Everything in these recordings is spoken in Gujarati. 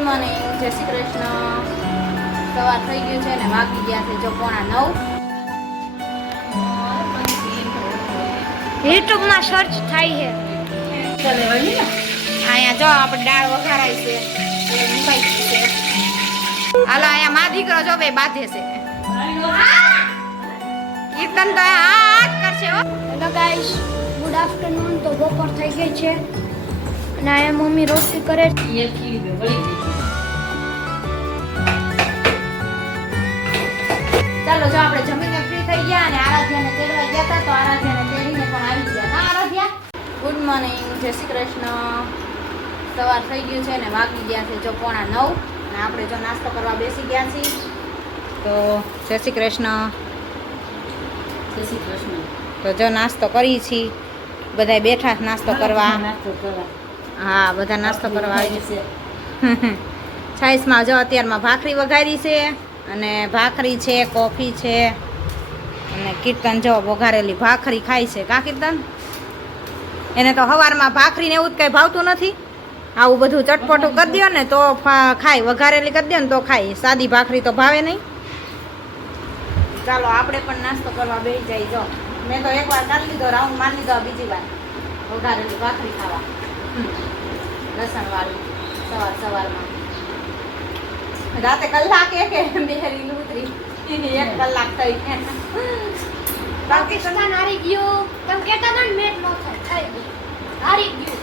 ગુડ મોર્નિંગ, જય શ્રી કૃષ્ણ. સવાર થઈ ગયું છે ને વાગી ગયા છે જો 8:45. યુટ્યુબમાં સર્ચ થાય છે. અહીંયા જો આપણે દાળ વઘારાય છે, મુકાઈ છે. હાલો અહીંયા મા દીકરો જો બે બાંધે છે. કીર્તન તો આ જ કરશે હો. Hello guys, good afternoon. તો બપોર થઈ ગઈ છે અને અહીંયા મમ્મી રોટલી કરે છે. ચાલો જો આપણે જમીને ફ્રી થઈ ગયા અને આરાધ્યાને તેડવા ગયા હતા તો આરાધ્યાને તેડીને પણ આવી ગયા. હા આરાધ્યા, ગુડ મોર્નિંગ, જય શ્રી કૃષ્ણ. સવાર થઈ ગયું છે ને વાગી ગયા છે જો 8:45 અને આપણે જો નાસ્તો કરવા બેસી ગયા છીએ. તો જય શ્રી કૃષ્ણ. જય શ્રી કૃષ્ણ. તો જો નાસ્તો કરી છીએ, બધા બેઠા નાસ્તો કરવા. હા, બધા નાસ્તો કરવા આવી છે. છાઈસમાં જો અત્યારમાં ભાખરી વઘારી છે અને ભાખરી છે, કોફી છે અને કીર્તન જો વઘારેલી ભાખરી ખાય છે. કા કીર્તન? એને તો સવારમાં ભાખરી ને એવું જ કંઈ ભાવતું નથી. આવું બધું ચટપટું કરી દો ને તો ખાય, વઘારેલી કરી દો ને તો ખાય. સાદી ભાખરી તો ભાવે નહીં. ચાલો આપણે પણ નાસ્તો કરવા બેસી જાય. જો મેં તો એકવાર કરી લીધો, રાઉન્ડ મારી લીધો, બીજી વાર વઘારેલી ભાખરી ખાવા લસણ વાળું સવારમાં. રાતે કલાક એક બેહરી ઉતરી 1 કલાક થઈ. પાકિસ્તાન હારી ગયો. તમે કહેતા હતા ને મેચ નો થાય, થઈ ગયું, હારી ગયું.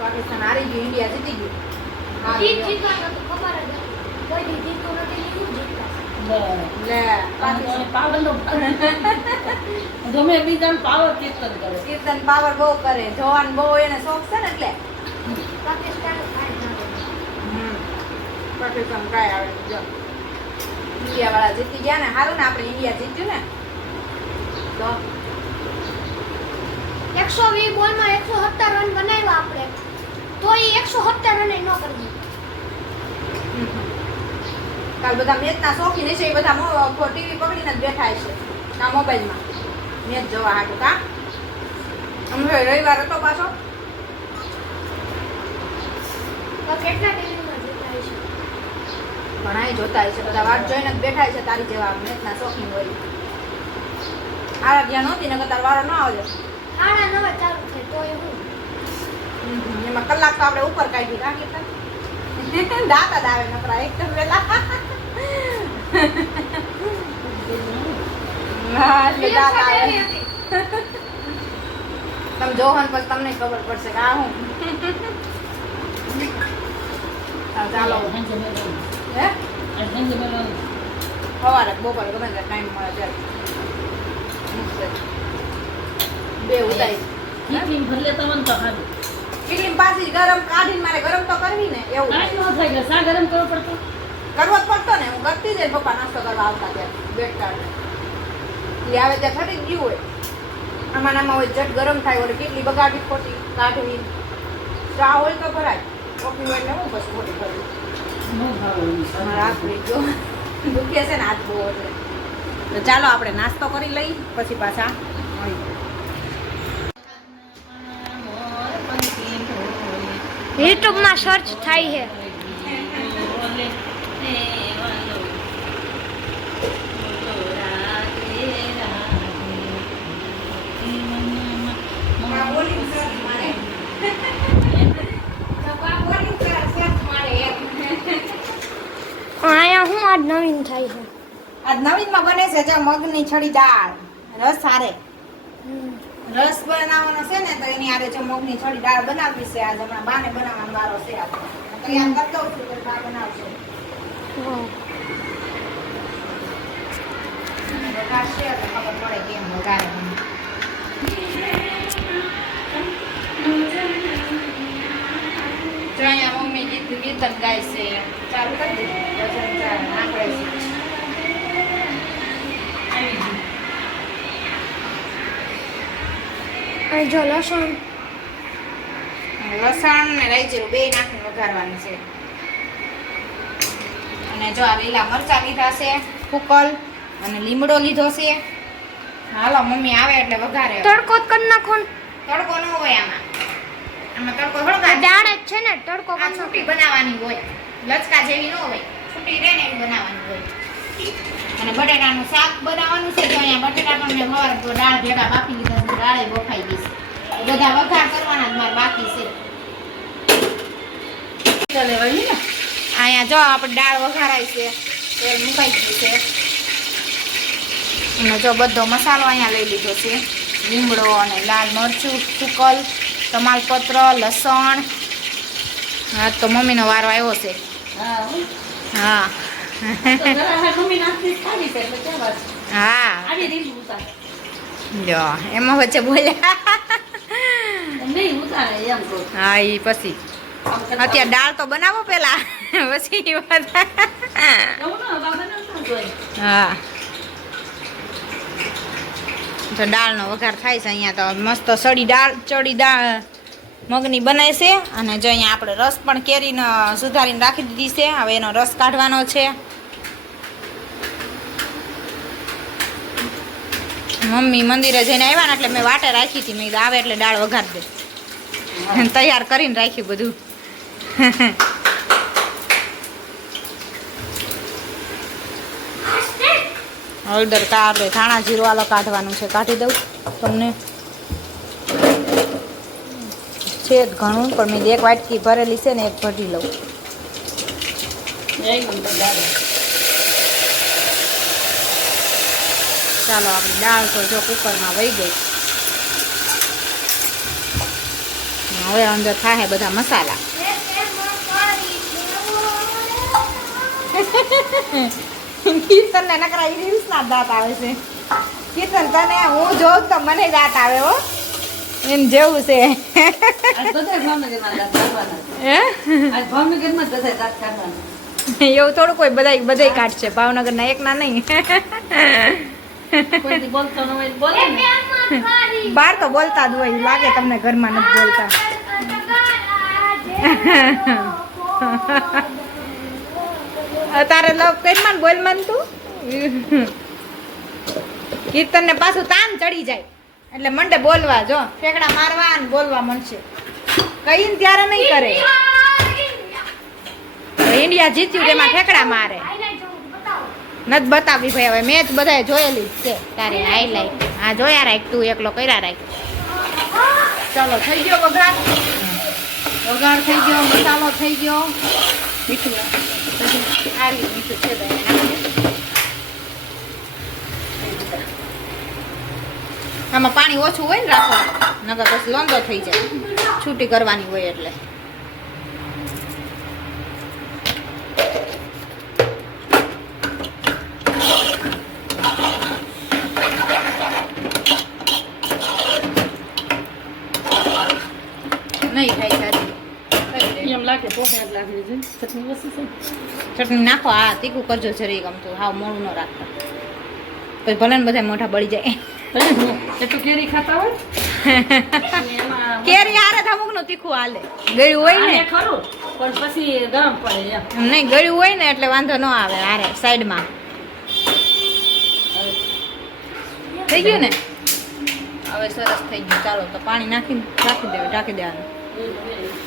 પાકિસ્તાન હારી ગયું, ઇન્ડિયા જીતી ગયું. જીત જીતવાનું તો ખબર જ હતી. કોઈ દી જીતતું નથી, લીધું જીતતા. લે ગમે બીજાનો પાવર કીર્તન કરે. કીર્તન પાવર બહુ કરે, જોવાન બહુ એને શોખ છે ને એટલે. પાકિસ્તાન હારી ના ગયું. પાકિસ્તાન કાંઈ આવે જો ઇન્ડિયા વાળા જીતી ગયા ને. સારું ને આપણે ઇન્ડિયા જીત્યું ને. તો 120 બોલમાં 170 રન બનાવ્યા આપણે, તો એ 170 રન ન કરી. કાલ બધા મેચના શોખીન છે, એ બધા ટીવી પકડીને જ બેઠા છે આ મોબાઈલમાં મેચ જોવા હાટું. કા અમે રવિવાર હતો પાછો. તો કેટલા ટીવીમાં જીતાય છે? ઘણાય જોતા છે, બધા વાટ જોઈને જ બેઠા છે. તારી જેવા મેચના શોખીન હોય. આરાધ્યા નહોતી ને તાર વારો ન આવે. 9:30 ચાલુ થાય તો એ હું એમાં કલાક તો આપણે ઉપર કાઢી રાખી દાતા જ આવે નકરા એકદમ વેલા. હા એટલે દાંત આવે. તમે જોહન પછી તમને ખબર પડશે કે આ હું. ચાલો હે સવારે બપોરે ગમે ત્યારે ટાઈમ મળે ત્યારે બે ઉતારી કીર્તન ભરલે તમને તો ખાધું. કેટલી પાછી ગરમ કાઢીને મારે ગરમ તો કરવી ને એવું કાંઈ ન થાય કે શા ગરમ કરવો પડતો. કરવો જ પડતો ને. હું કરતી જ પપ્પા નાસ્તો કરવા આવતા ત્યારે બેઠતા એટલે આવે ત્યાં ઠરી જ ગયું હોય. આમાં હોય જટ ગરમ થાય હોય કેટલી બગાડવી ખોટી કાઢવી. ચા હોય તો ભરાય, કોફી હોય એટલે હું બસ ખોટી કરવી. ન ભાવે અમારા હાથ લઈ ગયો દુખે છે ને હાથ બહુ એટલે. તો ચાલો આપણે નાસ્તો કરી લઈ પછી પાછા મળી. યુટ્યુબમાં સર્ચ થાય છે. અહીંયા હું આજ નવીન થાય છે. આજ નવીનમાં બને છે જો મગની છડી દાળ રસ હારે. રસ બનાવવાનો છે ને તો એની આરે જો મગની છડી દાળ બનાવવી છે. આજ હમણાં બાને બનાવવાનો વારો છે. આપણે તૈયાર કરી દઉં છું તો બા બનાવશે. વઘારશે તો ખબર પડે કેમ વઘારે. જો અહીંયા મમ્મી કીર્તન ગાય છે. ચાલુ કરી દીધું વજન આંકડે છે. અહીં જો લસણ ને રાઈ જીરું બે નાખીને વઘારવાનું છે. અને જો આ લીલા મરચા લીધા છે, ફૂકલ અને લીમડો લીધો છે. હાલો મમ્મી આવે એટલે વઘારે. તડકો જ કરી નાખો ને. તડકો ન હોય આમાં. આમાં તડકો થોડો દાળ જ છે ને, તડકો આ છૂટી બનાવવાની હોય. લચકા જેવી ન હોય, છૂટી રહે ને એવી બનાવવાની હોય. અને બટેટાનું શાક બનાવવાનું છે. તો અહીંયા બટેટા પણ મેં સવારે દાળ ભેગા બાફી લીધા છે. દાળે બફાઈ ગઈ છે. બધા વઘાર કરવાના જ મારે બાકી છે. લેવાની ને અહીંયા જો આપણે દાળ વઘારાય છે, તેલ મુકાઈ ગયું છે. અને જો બધો મસાલો અહીંયા લઈ લીધો છે. લીમડો અને લાલ મરચું, સુકલ, તમાલપત્ર, લસણ. હા તો મમ્મીનો વારો આવ્યો છે. હા હું હા તો જરા મમ્મી નાસ્તી ખાવી છે એટલે કેમ વાત હા આવી રીત ઉતાર જો એમાં વચ્ચે બોલ્યા. નહીં ઉતારે એમ કહું હા એ પછી અત્યારે દાળ તો બનાવો પેલા પછી વાત. એવું ના બાબા ના જોઈએ હા તો દાળનો વઘાર થાય છે. અહીંયા તો મસ્ત ચડી દાળ મગની બનાય છે. અને જો અહીંયા આપણે રસ પણ કેરીને સુધારીને રાખી દીધી છે. હવે એનો રસ કાઢવાનો છે. મમ્મી મંદિરે જઈને આવ્યા ને એટલે મેં વાટે રાખી હતી. મેં કીધું આવે એટલે દાળ વઘાર દે. તૈયાર કરીને રાખ્યું બધું. હળદર આપણે ધાણા જીરું આલો કાઢવાનું છે. કાઢી દઉં તમને છે જ ઘણું, પણ મેં એક વાટકી ભરેલી છે ને એક ભરી લઉં. ચાલો આપણી દાળ તો જો કુકરમાં વહી ગઈ. હવે અંદર થાય બધા મસાલા. કીર્તન ને નકરા રીલ્સ ના દાંત આવે છે. કીર્તન તને હું જોઉં તો મને દાંત આવે હો, એમ જેવું છે. આજ બધા ભાવનગરમાં દાંત કાઢવાના હે? આજ ભાવનગરમાં જ બધા દાંત કાઢવાના એવું થોડું કોઈ બધા કાઢશે, ભાવનગરના એકના નહીં. કોઈથી બોલતો ન હોય તો બોલે ને બહાર તો બોલતા જ હોય, લાગે તમને ઘરમાં નથી બોલતા. તારે લવ કરીમાં બોલ મન તું. કીર્તન ને પાછું તાન ચડી જાય એટલે મંડે બોલવા. જો ઠેકડા મારવા ને બોલવા મળશે. કહીને ત્યારે નહીં કરે. ઇન્ડિયા જીત્યું તેમાં ઠેકડા મારે. નથી બતાવી ભાઈ, હવે મેચ બધાએ જોયેલી જ છે. તારી હાઈલાઈટ હા જોયા રાખ, તું એકલો કર્યા રાખ. ચાલો થઈ ગયો વઘાર. વઘાર થઈ ગયો, મસાલો થઈ ગયો. મીઠું આલી મીઠું છે તો એને નાખી દે. આમાં પાણી ઓછું હોય ને રાખવાનું, નકર પછી લોંદો થઈ જાય. છૂટી કરવાની હોય એટલે. નહીં થાય સાચી. એમ લાગે પોખે જ લાગે છે ચટણી ઓછી છે ચટણી નાખો. હા તીખું કરજો જરી ગમતું, હાવ મોડું ન રાખતા. પછી ભલે ને બધા મોઢા બળી જાય. એટલું કેરી ખાતા હોય કેરી હારે અમુક નું તીખું હાલે. ગળ્યું હોય ને ખરું પણ પછી ગરમ પડે એમ એમ નહીં, ગળ્યું હોય ને એટલે વાંધો ન આવે. હારે સાઈડમાં થઈ ગયું ને. હવે સરસ થઈ ગયું. ચાલો તો પાણી નાખીને ઢાંકી દેવાનું.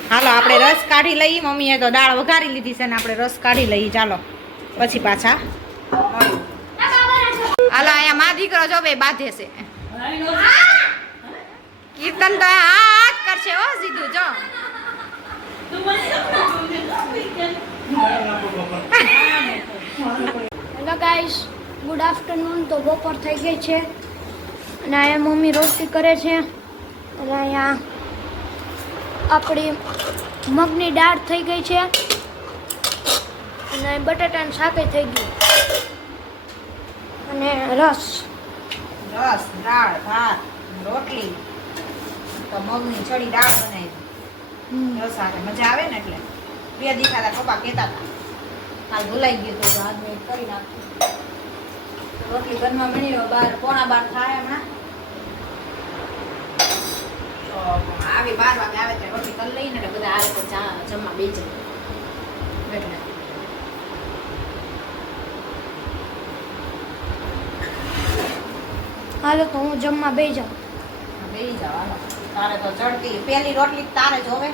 હાલો આપણે રસ કાઢી લઈએ. મમ્મીએ તો દાળ વઘારી લીધી છે ને આપણે રસ કાઢી લઈએ. ચાલો પછી પાછા હાલો. અહીંયા મા દીકરો જો બે બાંધે છે. કીર્તન તો હા જ કરશે હો સીધું જો. Hello guys, good afternoon. તો બપોર થઈ ગઈ છે અને અહીંયા મમ્મી રોટલી કરે છે અને અહીંયા આપણી મગની દાળ થઈ ગઈ છે અને બટાટાનું શાક થઈ ગયું અને રસ. રસ, દાળ, ભાત, રોટલી તો મગની ચડી દાળ બનાવી. રસ આવે મજા આવે ને એટલે. બે દીખાતા પપ્પા કહેતા હતા કાલ ભૂલાઈ ગયું તો આજ મેં કરી નાખ્યું. રોટલી ઘરમાં બની 11:15 થાય હમણાં. તો આવી 12 વાગે આવે ત્યારે રોટલી કરી લઈને એટલે બધા આવે તો જમવા બેસી જાય એટલે. હાલો તો હું જમવા બેસી જાઉં. બેસી જાવ હાલો. તારે તો ચડતી પેલી રોટલી તારે જોવે.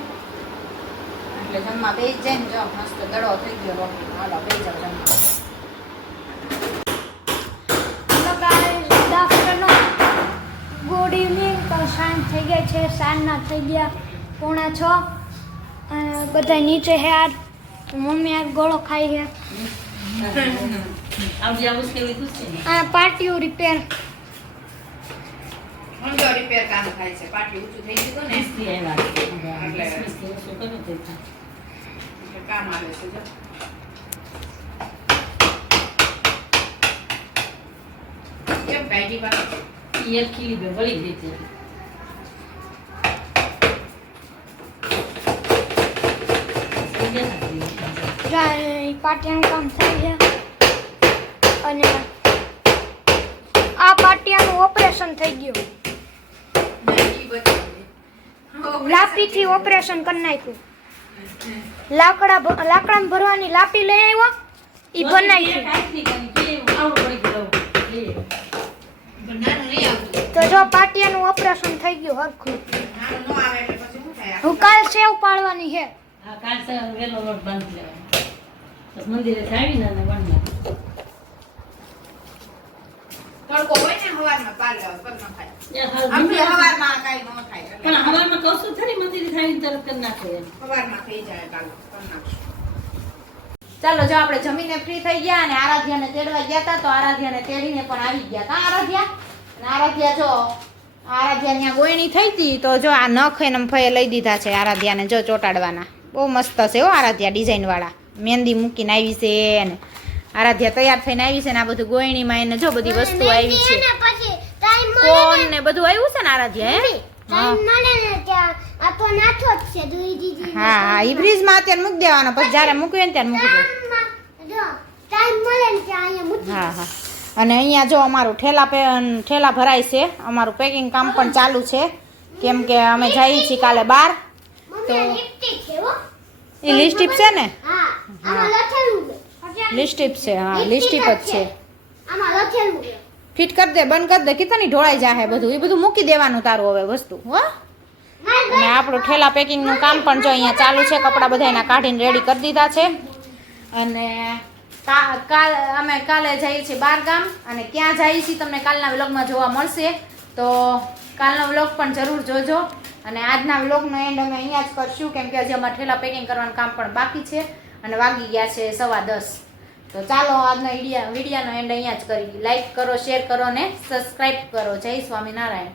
એટલે જમવા બેસી જાય ને જો મસ્ત દડો થઈ ગયો રોટલી હાલો બેસી જાવ જમવા. Hello guys, good afternoon, good evening. તો સાંજ થઈ ગઈ છે, સાંજના થઈ ગયા 6:45. અને બધા નીચે છે. આજ મમ્મી આજ ગોળો ખાઈ છે. આવજે આવું છે એવું છે ને. આ પાટિયું રિપેર. મંડો રિપેર કામ થાય છે પાટી ઊંચું થઈ ગયું ને મિસ્ત્રી આવ્યા છે. એટલે મિસ્ત્રી શું કરે તે થાય. એટલે કામ આવે છે જો કેમ કાઢી પાછી ઈ એક ખીલી બે વળી ગઈ છે. પાટિયાનું કામ થાય છે. અને આ પાટિયાનું ઓપરેશન થઈ ગયું. લાપીથી ઓપરેશન કરી નાખ્યું. લાકડા ભરવાની લાપી લઈ આવ્યો, ઈ બનાવી છે. તો જો પાટિયાનું ઓપરેશન થઈ ગયું હરખું. હું કાલ સેવ પાડવાની છે. આ કાચા વેલો લોટ બાંધી લેવાનો. બસ મંદિરે આવીને અને વણના. તડકો હોય ને હવારમાં પાર પર ન ખાય યાર હાલ આપણે જમવા- હવારમાં કાઈ ન થાય પણ હવારમાં કહું છું ખરી મંદિરે આવીને તરત કરી નાખો એમ. હવારમાં થઈ જાય કાલો પર નાખશું. ચાલો જો આપણે જમીને ફ્રી થઈ ગયા અને આરાધ્યાને તેડવા ગયા હતા તો આરાધ્યાને તેડીને પણ આવી ગયા કા આરાધ્યા. અને આરાધ્યા જો આરાધ્યા ત્યાં ગોયણી થઈ હતી તો જો આ નખ એને ફઈએ લઈ દીધા છે આરાધ્યાને જો ચોટાડવાના. બહુ મસ્ત છે હો આરાધ્યા ડિઝાઇન વાળા. મહેંદી મૂકીને આવી છે ને આરાધ્યા તૈયાર થઈને આવી છે ને આ બધું ગોયણીમાં એને જો બધી વસ્તુ આવી છે. કોન ને બધું આવ્યું છે ને આરાધ્યા હે હા હા ઈ ફ્રીજમાં અત્યારે મૂકી દેવાનો પછી જ્યારે મૂકવી ને ત્યારે મૂકી દે. હા હા અને અહીંયા જો અમારું ઠેલા ભરાય છે. અમારું પેકિંગ કામ પણ ચાલુ છે કેમ કે અમે જઈએ છીએ કાલે બહાર તો એ લિસ્ટીપ છે ને લિસ્ટીપ છે હા લિસ્ટીપ જ છે. ફિટ કરી દે બંધ કરી દે કેટલાની ઢોળાઈ જાહે બધું એ બધું મૂકી દેવાનું તારું હવે વસ્તુ હો. અને આપણું ઠેલા પેકિંગનું કામ પણ જો અહીંયા ચાલુ છે. કપડાં બધા એના કાઢીને રેડી કરી દીધા છે. અને અમે કાલે જઈએ છીએ બાર ગામ અને ક્યાં જઈએ છીએ તમને કાલના વ્લોગમાં જોવા મળશે. તો કાલનો વ્લોગ પણ જરૂર જોજો. અને આજના વ્લોગનો એન્ડ અમે અહીંયા જ કરશું કેમ કે હજી અમારે ઠેલા પેકિંગ કરવાનું કામ પણ બાકી છે અને વાગી ગયા છે 10:15. તો ચાલો આજનો વિડીયોનો એન્ડ અહીંયા જ કરી. લાઈક કરો, શેર કરો ને સબસ્ક્રાઈબ કરો. જય સ્વામિનારાયણ.